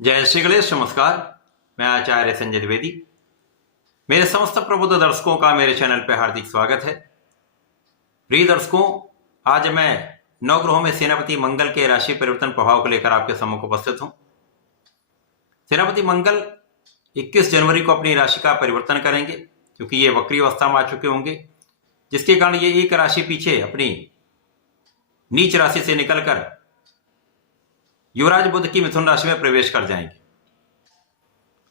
जय श्री गणेश। नमस्कार, मैं आचार्य संजय द्विवेदी। मेरे समस्त प्रबुद्ध दर्शकों का मेरे चैनल पर हार्दिक स्वागत है। प्रिय दर्शकों, आज मैं नवग्रहों में सेनापति मंगल के राशि परिवर्तन प्रभाव को लेकर आपके सम्मुख उपस्थित हूं। सेनापति मंगल 21 जनवरी को अपनी राशि का परिवर्तन करेंगे, क्योंकि ये वक्री अवस्था में आ चुके होंगे, जिसके कारण ये एक राशि पीछे अपनी नीच राशि से निकलकर युवराज बुध की मिथुन राशि में प्रवेश कर जाएंगे।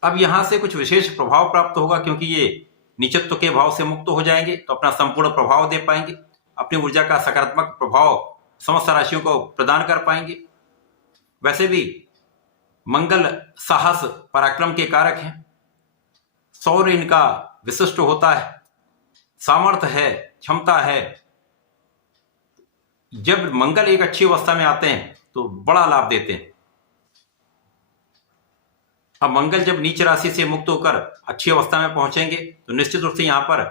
अब यहां से कुछ विशेष प्रभाव प्राप्त होगा, क्योंकि ये नीचत्व के भाव से मुक्त हो जाएंगे, तो अपना संपूर्ण प्रभाव दे पाएंगे, अपनी ऊर्जा का सकारात्मक प्रभाव समस्त राशियों को प्रदान कर पाएंगे। वैसे भी मंगल साहस पराक्रम के कारक हैं, शौर्य इनका विशिष्ट होता है, सामर्थ्य है, क्षमता है। जब मंगल एक अच्छी अवस्था में आते हैं तो बड़ा लाभ देते हैं। अब मंगल जब नीच राशि से मुक्त होकर अच्छी अवस्था में पहुंचेंगे तो निश्चित रूप से यहां पर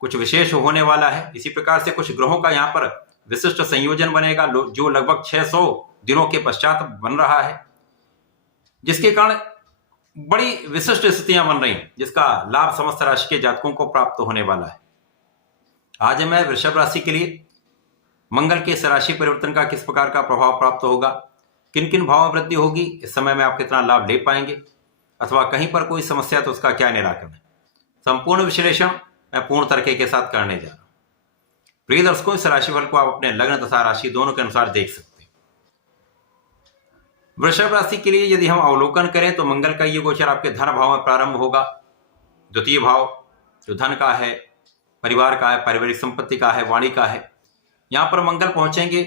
कुछ विशेष होने वाला है। इसी प्रकार से कुछ ग्रहों का यहां पर विशिष्ट संयोजन बनेगा, जो लगभग 600 दिनों के पश्चात बन रहा है, जिसके कारण बड़ी विशिष्ट स्थितियां बन रही हैं, जिसका लाभ समस्त राशि के जातकों को प्राप्त होने वाला है। आज मैं वृषभ राशि के लिए मंगल के इस राशि परिवर्तन का किस प्रकार का प्रभाव प्राप्त होगा, किन किन भावों में वृद्धि होगी, इस समय में आप कितना लाभ ले पाएंगे, अथवा कहीं पर कोई समस्या तो उसका क्या निराकरण है, संपूर्ण विश्लेषण मैं पूर्ण तरीके के साथ करने जा रहा हूं। प्रिय दर्शकों, इस राशिफल को आप अपने लग्न तथा राशि दोनों के अनुसार देख सकते हैं। वृषभ राशि के लिए यदि हम अवलोकन करें तो मंगल का ये गोचर आपके धन भाव में प्रारंभ होगा। द्वितीय भाव जो धन का है, परिवार का है, पारिवारिक संपत्ति का है, वाणी का है, यहां पर मंगल पहुंचेंगे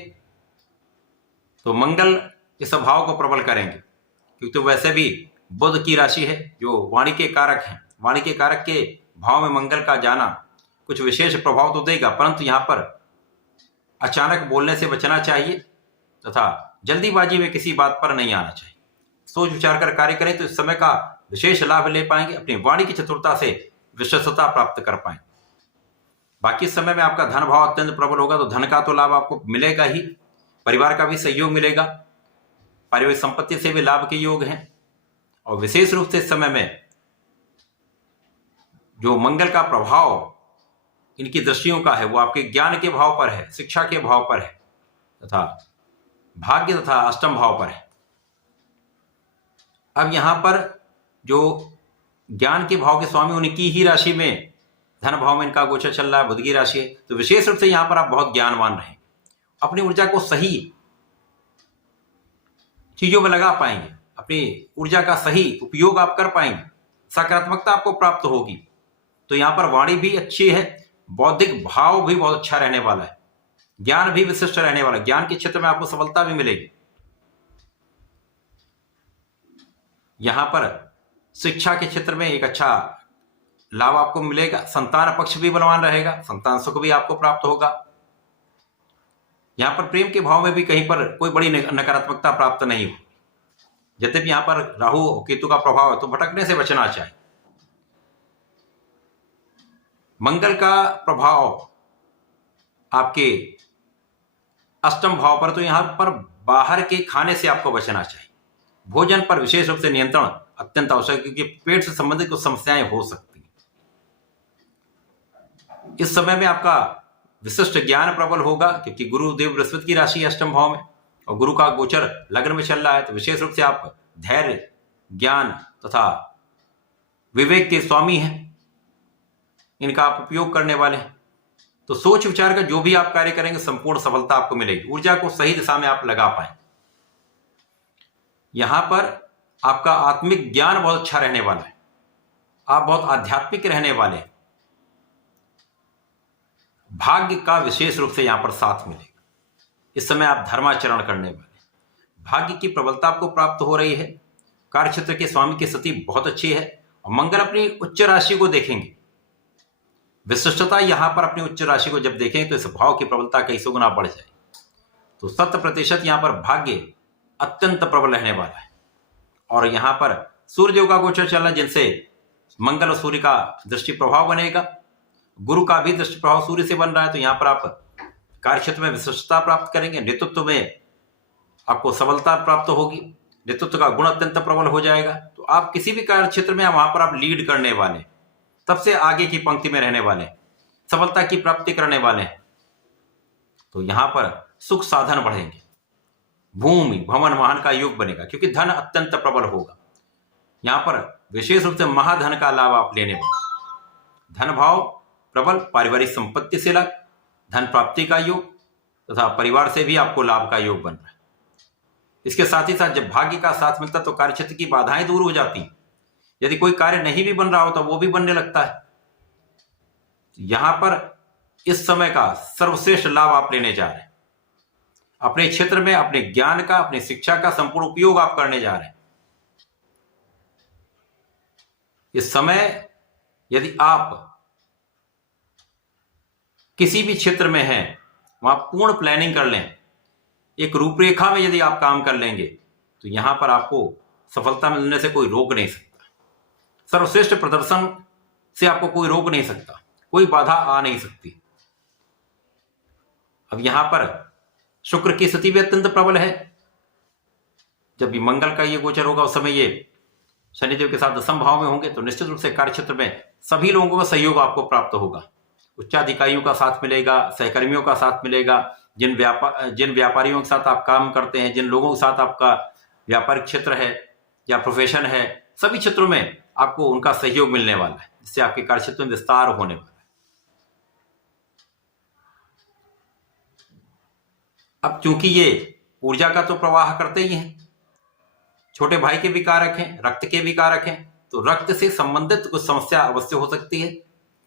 तो मंगल इस भाव को प्रबल करेंगे, क्योंकि तो वैसे भी बुध की राशि है जो वाणी के कारक हैं। वाणी के कारक के भाव में मंगल का जाना कुछ विशेष प्रभाव तो देगा, परंतु यहां पर अचानक बोलने से बचना चाहिए तथा जल्दीबाजी में किसी बात पर नहीं आना चाहिए। सोच विचार कर कार्य करें तो इस समय का विशेष लाभ ले पाएंगे, अपनी वाणी की चतुरता से विश्वसता प्राप्त कर पाएंगे। बाकी समय में आपका धन भाव अत्यंत प्रबल होगा, तो धन का तो लाभ आपको मिलेगा ही, परिवार का भी सहयोग मिलेगा, पारिवारिक संपत्ति से भी लाभ के योग हैं। और विशेष रूप से इस समय में जो मंगल का प्रभाव इनकी दृष्टियों का है वो आपके ज्ञान के भाव पर है, शिक्षा के भाव पर है, तथा भाग्य तथा अष्टम भाव पर है। अब यहां पर जो ज्ञान के भाव के स्वामी उनकी ही राशि में धन भाव में इनका गोचर चल रहा है, बुध की राशि है, तो विशेष रूप से यहां पर आप बहुत ज्ञानवान रहेंगे, अपनी ऊर्जा को सही चीजों में लगा पाएंगे, अपनी ऊर्जा का सही उपयोग आप कर पाएंगे, सकारात्मकता आपको प्राप्त होगी। तो यहां पर वाणी भी अच्छी है, बौद्धिक भाव भी बहुत अच्छा रहने वाला है, ज्ञान भी विशिष्ट रहने वाला है, ज्ञान के क्षेत्र में आपको सफलता भी मिलेगी। यहां पर शिक्षा के क्षेत्र में एक अच्छा लाभ आपको मिलेगा, संतान पक्ष भी बलवान रहेगा, संतान सुख भी आपको प्राप्त होगा। यहां पर प्रेम के भाव में भी कहीं पर कोई बड़ी नकारात्मकता प्राप्त नहीं हो। यद्यपि यहां पर राहु और केतु का प्रभाव है, तो भटकने से बचना चाहिए। मंगल का प्रभाव आपके अष्टम भाव पर, तो यहां पर बाहर के खाने से आपको बचना चाहिए। भोजन पर विशेष रूप से नियंत्रण अत्यंत आवश्यक है, क्योंकि पेट से संबंधित कुछ समस्याएं हो सकती। इस समय में आपका विशिष्ट ज्ञान प्रबल होगा, क्योंकि गुरुदेव बृहस्पति की राशि अष्टम भाव में और गुरु का गोचर लग्न में चल रहा है, तो विशेष रूप से आप धैर्य, ज्ञान तथा विवेक के स्वामी हैं, इनका आप उपयोग करने वाले हैं। तो सोच विचार कर जो भी आप कार्य करेंगे संपूर्ण सफलता आपको मिलेगी, ऊर्जा को सही दिशा में आप लगा पाए। यहां पर आपका आत्मिक ज्ञान बहुत अच्छा रहने वाला है, आप बहुत आध्यात्मिक रहने वाले हैं, भाग्य का विशेष रूप से यहां पर साथ मिलेगा। इस समय आप धर्माचरण करने वाले हैं, भाग्य की प्रबलता आपको प्राप्त हो रही है, कार्यक्षेत्र के स्वामी की स्थिति बहुत अच्छी है, और मंगल अपनी उच्च राशि को देखेंगे। विशिष्टता यहां पर अपनी उच्च राशि को जब देखें तो इस भाव की प्रबलता कई सौ गुना बढ़ जाए, तो 100% यहां पर भाग्य अत्यंत प्रबल रहने वाला है। और यहां पर सूर्य का गोचर चल रहा है, जिनसे मंगल और सूर्य का दृष्टि प्रभाव बनेगा, गुरु का भी दृष्टि प्रभाव सूर्य से बन रहा है, तो यहां पर आप कार्यक्षेत्र में विशिष्टता प्राप्त करेंगे, नेतृत्व में आपको सफलता प्राप्त होगी, नेतृत्व का गुण अत्यंत प्रबल हो जाएगा। तो आप किसी भी कार्य क्षेत्र में वहां पर आप लीड करने वाले, सबसे आगे की पंक्ति में रहने वाले, सफलता की प्राप्ति करने वाले हैं। तो यहां पर सुख साधन बढ़ेंगे, भूमि भवन वाहन का योग बनेगा, क्योंकि धन अत्यंत प्रबल होगा। यहां पर विशेष रूप से महाधन का लाभ आप लेने वाले, धन भाव प्रबल, पारिवारिक संपत्ति से लाभ, धन प्राप्ति का योग तथा परिवार से भी आपको लाभ का योग बन रहा है। इसके साथ ही साथ जब भाग्य का साथ मिलता है तो कार्यक्षेत्र की बाधाएं दूर हो जाती हैं। यदि कोई कार्य नहीं भी बन रहा हो तो वो भी बनने लगता है। यहां पर इस समय का सर्वश्रेष्ठ लाभ आप लेने जा रहे हैं। अपने क्षेत्र में अपने ज्ञान का, अपनी शिक्षा का संपूर्ण उपयोग आप करने जा रहे हैं। इस समय यदि आप किसी भी क्षेत्र में हैं, वहां पूर्ण प्लानिंग कर लें, एक रूपरेखा में यदि आप काम कर लेंगे तो यहां पर आपको सफलता मिलने से कोई रोक नहीं सकता। सर्वश्रेष्ठ प्रदर्शन से आपको कोई रोक नहीं सकता, कोई बाधा आ नहीं सकती। अब यहां पर शुक्र की स्थिति भी अत्यंत प्रबल है। जब भी मंगल का ये गोचर होगा उस समय ये शनिदेव के साथ दशम भाव में होंगे, तो निश्चित रूप से कार्य क्षेत्र में सभी लोगों का सहयोग आपको प्राप्त होगा। उच्चाधिकारियों का साथ मिलेगा, सहकर्मियों का साथ मिलेगा, जिन व्यापारियों के साथ आप काम करते हैं, जिन लोगों के साथ आपका व्यापारिक क्षेत्र है या प्रोफेशन है, सभी क्षेत्रों में आपको उनका सहयोग मिलने वाला है, जिससे आपके कार्य क्षेत्र में विस्तार होने वाला है। अब चूंकि ये ऊर्जा का तो प्रवाह करते ही हैं, छोटे भाई के भी कारक हैं, रक्त के भी कारक हैं, तो रक्त से संबंधित कुछ समस्या अवश्य हो सकती है।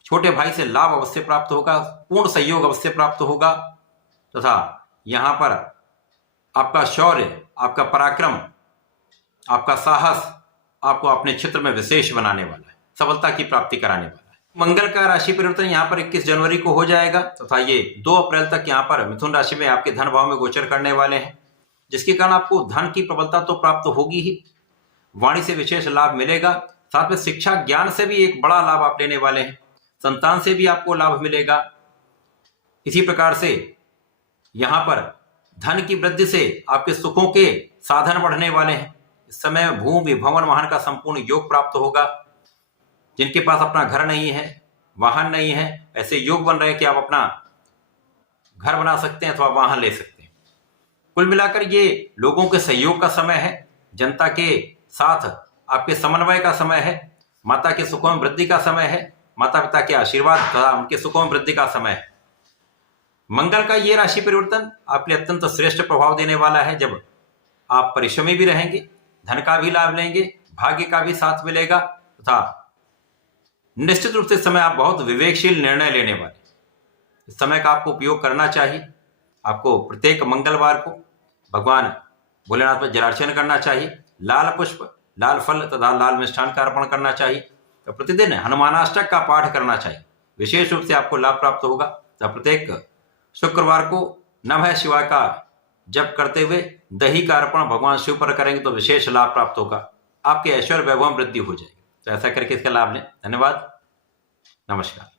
छोटे भाई से लाभ अवश्य प्राप्त होगा, पूर्ण सहयोग अवश्य प्राप्त होगा तथा यहां पर आपका शौर्य, आपका पराक्रम, आपका साहस आपको अपने क्षेत्र में विशेष बनाने वाला है, सफलता की प्राप्ति कराने वाला है। मंगल का राशि परिवर्तन यहां पर 21 जनवरी को हो जाएगा तथा ये 2 अप्रैल तक यहां पर मिथुन राशि में आपके धन भाव में गोचर करने वाले हैं, जिसके कारण आपको धन की प्रबलता तो प्राप्त होगी ही, वाणी से विशेष लाभ मिलेगा, साथ में शिक्षा ज्ञान से भी एक बड़ा लाभ आप लेने वाले हैं, संतान से भी आपको लाभ मिलेगा। इसी प्रकार से यहां पर धन की वृद्धि से आपके सुखों के साधन बढ़ने वाले हैं। इस समय भूमि भवन वाहन का संपूर्ण योग प्राप्त होगा। जिनके पास अपना घर नहीं है, वाहन नहीं है, ऐसे योग बन रहे हैं कि आप अपना घर बना सकते हैं अथवा वाहन ले सकते हैं। कुल मिलाकर ये लोगों के सहयोग का समय है, जनता के साथ आपके समन्वय का समय है, माता के सुखों में वृद्धि का समय है, माता पिता के आशीर्वाद तथा उनके सुखों में वृद्धि का समय है। मंगल का ये राशि परिवर्तन आपके लिए अत्यंत श्रेष्ठ प्रभाव देने वाला है। जब आप परिश्रमी भी रहेंगे, धन का भी लाभ लेंगे, भाग्य का भी साथ मिलेगा तथा निश्चित रूप से इस समय आप बहुत विवेकशील निर्णय लेने वाले। इस समय का आपको उपयोग करना चाहिए। आपको प्रत्येक मंगलवार को भगवान भोलेनाथ पर जलार्चन करना चाहिए, लाल पुष्प, लाल फल तथा लाल मिष्ठान का अर्पण करना चाहिए। तो प्रतिदिन हनुमानाष्टक का पाठ करना चाहिए, विशेष रूप से आपको लाभ प्राप्त होगा। तो प्रत्येक शुक्रवार को नमः शिवाय का जप करते हुए दही का अर्पण भगवान शिव पर करेंगे तो विशेष लाभ प्राप्त होगा, आपके ऐश्वर्य वैभव में वृद्धि हो जाएगी। तो ऐसा करके इसका लाभ लें। धन्यवाद, नमस्कार।